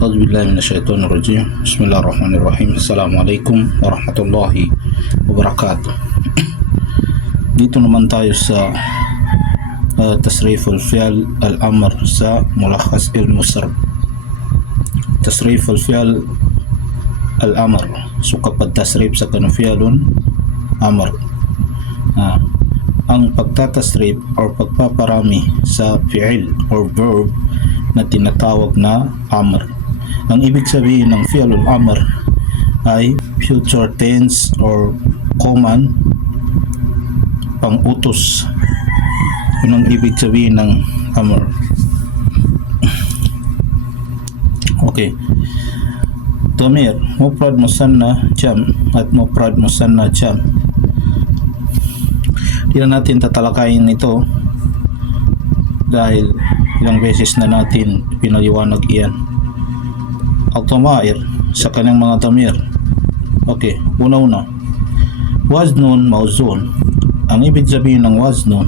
A'udzubillahi minasyaitonirrajim. Bismillahirrahmanirrahim. Assalamualaikum warahmatullahi wabarakatuh. Dito naman tayo sa tasriful fi'l al-amr sa mulakhas ilmu sarf. Tasriful fi'l al-amr. So kapag tasrif sa kanang fi'lun amr, ang pagtatasrif or pagpaparami sa fi'il or verb na tinatawag na amr. Ang ibig sabihin ng fi'lul amr ay future tense or command pang-utos. Yun ang ibig sabihin ng amr. Okay. Dhamir mufrad musanna jam at mufrad musanna jam. Hindi na natin tatalakayin ito dahil ilang beses na natin pinaliwanag iyan. Al-dhamair sa kanyang mga dhamir. Okay, una-una. Waznun mauzun. Ang ibig sabihin ng waznun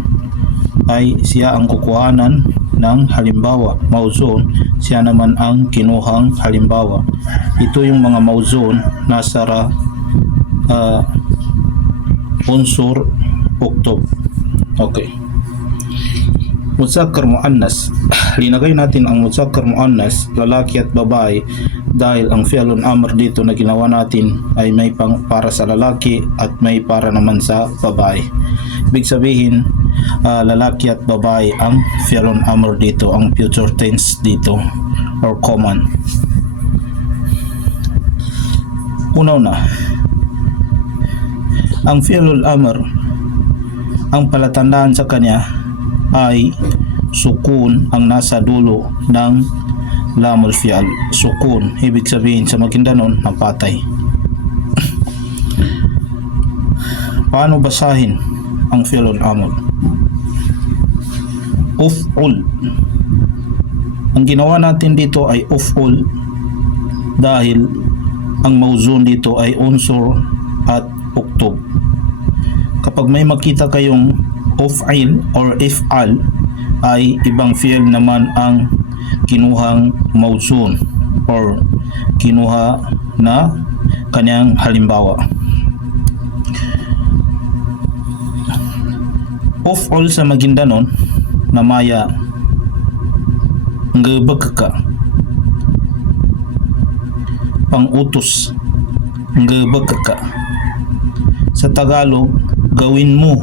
ay siya ang kukuhanan ng halimbawa. Mauzun, siya naman ang kinuhang halimbawa. Ito yung mga mauzun nasa unsur uktub. Okay. Muzakkar muannas. Linagay natin ang muzakkar muannas, lalaki at babae, dahil ang fi'lun amr dito na ginawa natin ay may para sa lalaki at may para naman sa babae. Ibig sabihin, lalaki at babae ang fi'lun amr dito, ang future tense dito or command. Una-una, ang fi'lul amr, ang palatandaan sa kanya ay sukun ang nasa dulo ng lamul fi'al. Sukun, ibig sabihin sa Maguindanon, napatay. Paano basahin ang fi'lul amr? Uf'ul. Ang ginawa natin dito ay uf'ul dahil ang mauzun dito ay unsur at uktub. Kapag may makita kayong uf'il or if'al, ay ibang fi'il naman ang kinuhang mauzun or kinuha na kanyang halimbawa. Uf'ul sa Maguindanon namaya ngebegka, pang-utos, ngebegka. Sa Tagalog, gawin mo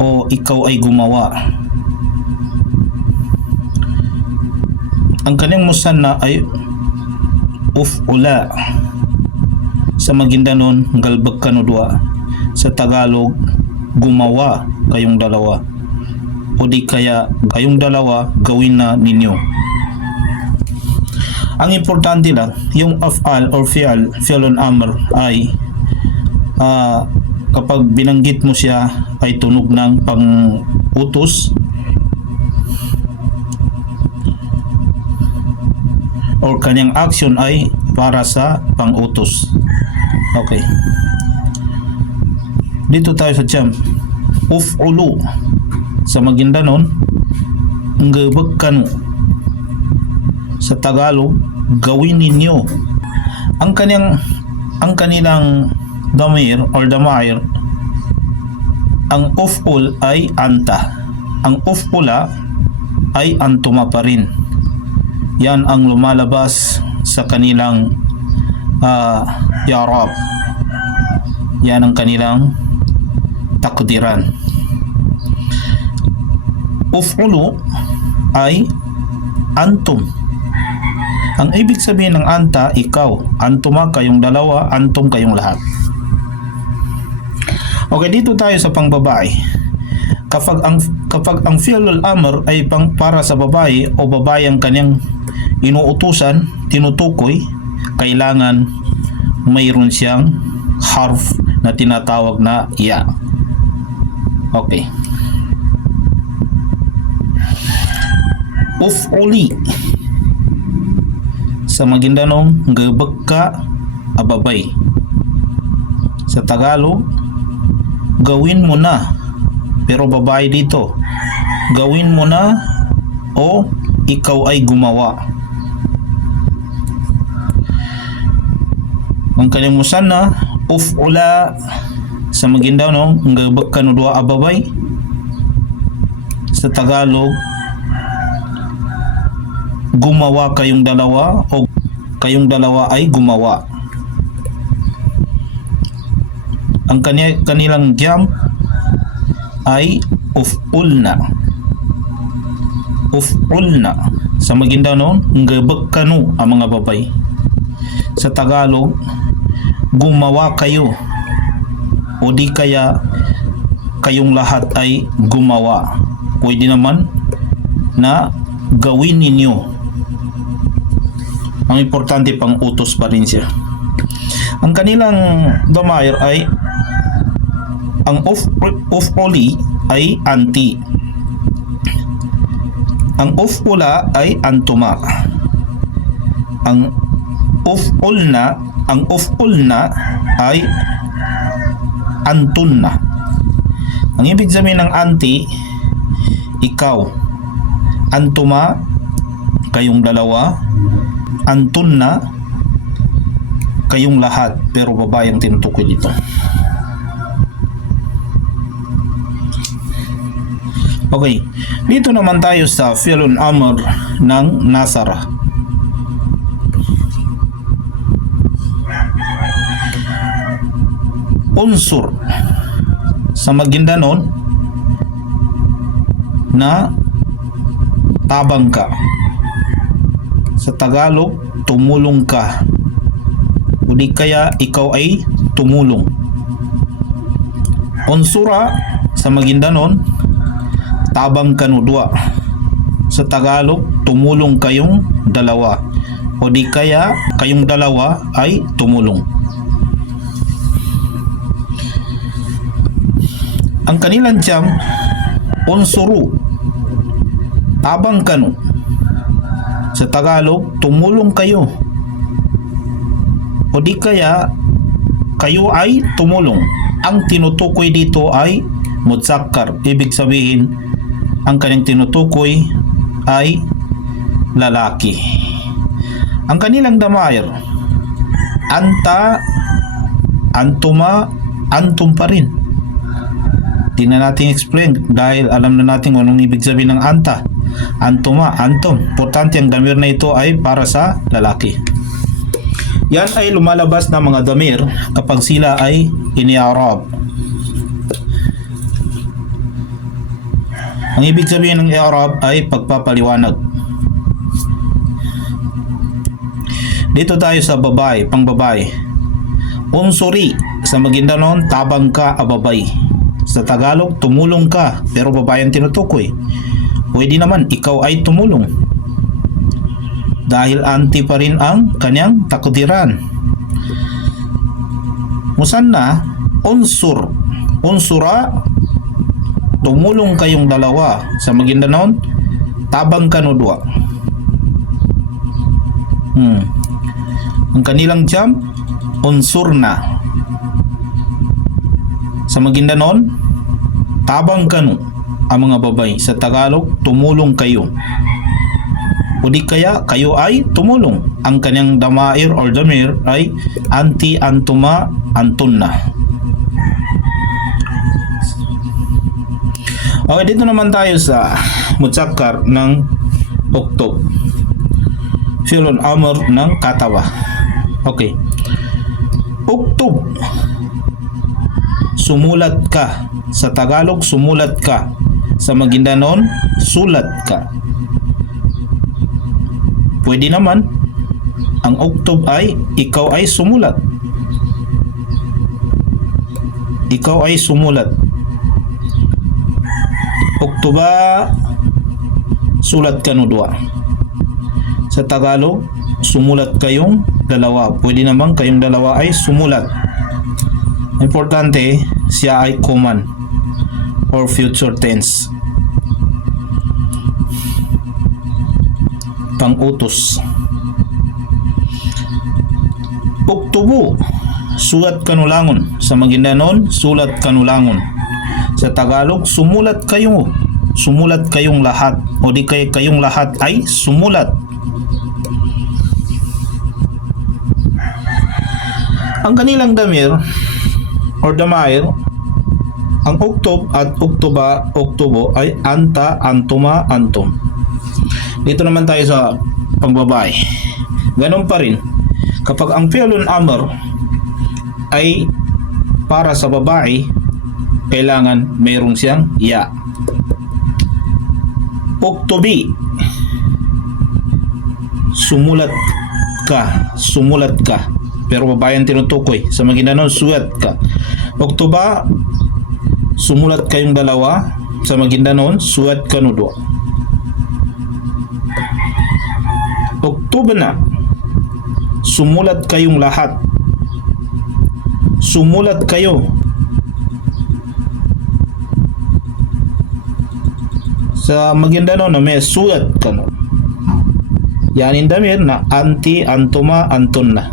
o ikaw ay gumawa. Ang kanyang musanna ay uf'ula. Sa Maguindanon, galbag kanudwa. Sa Tagalog, gumawa kayong dalawa. O di kaya kayong dalawa gawin na ninyo. Ang importante lang, yung af'al or fi'lun amr ay kapag binanggit mo siya ay tunog ng pang-utos or kanyang action ay para sa pang-utos. Okay. Dito tayo sa jam. Uf'ulu sa Maguindanon, ngebegkanu. Sa Tagalog, gawin ninyo. Ang kanilang damir or damair, ang uf'ul ay anta. Ang uf'ula ay antuma pa rin. Yan ang lumalabas sa kanilang i'rab. Yan ang kanilang takdiran. Uf'ulu ay antum. Ang ibig sabihin ng anta, ikaw. Antuma, kayong dalawa. Antum, kayong lahat. Okay, dito tayo sa pangbabae. Kapag ang fi'lul amr ay para sa babae o babae ang kanyang inuutusan, tinutukoy, kailangan mayroon siyang harf na tinatawag na ya. Okay. Uf'uli sa Maguindanong, ngebegka ababay. Sa Tagalog, gawin mo na, pero babae dito, gawin mo na o ikaw ay gumawa. Ang kalimusan na uf'ula sa Maguindanao ngabak kanu dua ababay. Sa Tagalog, gumawa kayong dalawa o kayong dalawa ay gumawa. Ang kanilang jump ay uf'ulna. Uf'ulna sa Maguindanao ngabak kanu ang mga babay. Sa Tagalog, gumawa kayo o di kaya kayong lahat ay gumawa. Pwede naman na gawin ninyo. Ang importante pang utos pa rin siya. Ang kanilang damair ay ang uf'uli ay anti. Ang uf'ula ay antuma. Ang uf'ulna ay antunna. Ang ibig sabihin ng anti, ikaw. Antuma, kayong dalawa. Antunna, kayong lahat. Pero babae ang tinutukoy dito. Okay, dito naman tayo sa fi'lun amr ng nasara. Unsur sa Maguindanao na tabang ka. Sa Tagalog, tumulong ka. O di kaya ikaw ay tumulong. Unsura sa Maguindanao, tabang kanu dua. Sa Tagalog, tumulong kayong dalawa. O di kaya kayong dalawa ay tumulong. Ang kanilang jam, unsuru, tabang kanu. Sa Tagalog, tumulong kayo. O di kaya kayo ay tumulong. Ang tinutukoy dito ay mudzakkar. Ibig sabihin, ang kanyang tinutukoy ay lalaki. Ang kanilang damair, anta, antuma, antum pa rin. Di na natin explain dahil alam na natin anong ibig sabihin ng anta, antuma, antum. Importante ang damir na ito ay para sa lalaki. Yan ay lumalabas na mga damir kapag sila ay ini-i'rab. Ang ibig sabihin ng i'rab ay pagpapaliwanag. Dito tayo sa babae, pangbabae. Unsuri sa Maguindanao, tabang ka ababay. Sa Tagalog, tumulong ka, pero babae ang tinutukoy. Pwede naman ikaw ay tumulong. Dahil anti pa rin ang kanyang takdiran. Musanna, unsur. Unsura, tumulong kayong dalawa. Sa Maguindanao, tabang kanu dua. Ang kanilang jam, unsurna. Sa Maguindanao, tabang kanu ang mga babay. Sa Tagalog, tumulong kayo. O di kaya kayo ay tumulong. Ang kanyang damair or damir ay anti, antuma, antunna. Okay, dito naman tayo sa mudzakkar ng uktub. Fi'lun amr ng kataba. Okay. Uktub, sumulat ka. Sa Tagalog, sumulat ka. Sa Maguindanao, sulat ka. Pwede naman ang uktub ay ikaw ay sumulat. Ikaw ay sumulat. Uktuba, sulat kanu dua. Sa Tagalog, sumulat kayong dalawa. Pwede naman kayong dalawa ay sumulat. Importante, siya ay common or future tense. Pang-utos. Uktubu, sulat kanulangon. Sa Maguindanao, sulat kanulangon. Sa Tagalog, sumulat kayo. Sumulat kayong lahat. O di kayong lahat ay sumulat. Ang kanilang damir or damair, ang uktob at uktoba, uktobo ay anta, antuma, antum. Dito naman tayo sa pangbabae. Ganun pa rin. Kapag ang fi'lun amr ay para sa babae, kailangan mayroong siyang ya. Uktubi, sumulat ka. Pero babae ang tinutukoy. Sa Maguindanao, suwat ka. Uktuba, sumulat kayong dalawa. Sa Maguindanao, suwat ka nudo. Uktuba na, sumulat kayong lahat. Sumulat kayo. Sa Maguindanao na may suwat ka no. Yanin damir na anti, antuma, anton na.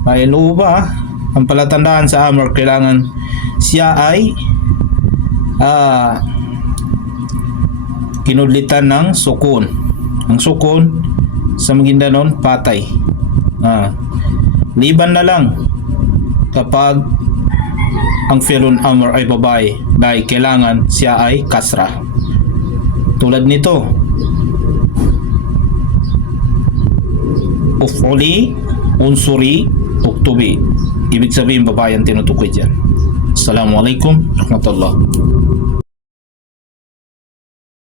May luba, ang palatandaan sa amr, kailangan siya ay kinudlitan ng sukun. Ang sukun sa Maguindanao, patay. Liban na lang kapag ang fi'lun amr ay babae, dahil kailangan siya ay kasra. Tulad nito, uf'uli, unsuri, uktubi. Ibig sabihin babae ang tinutukoy dyan. Assalamualaikum warahmatullahi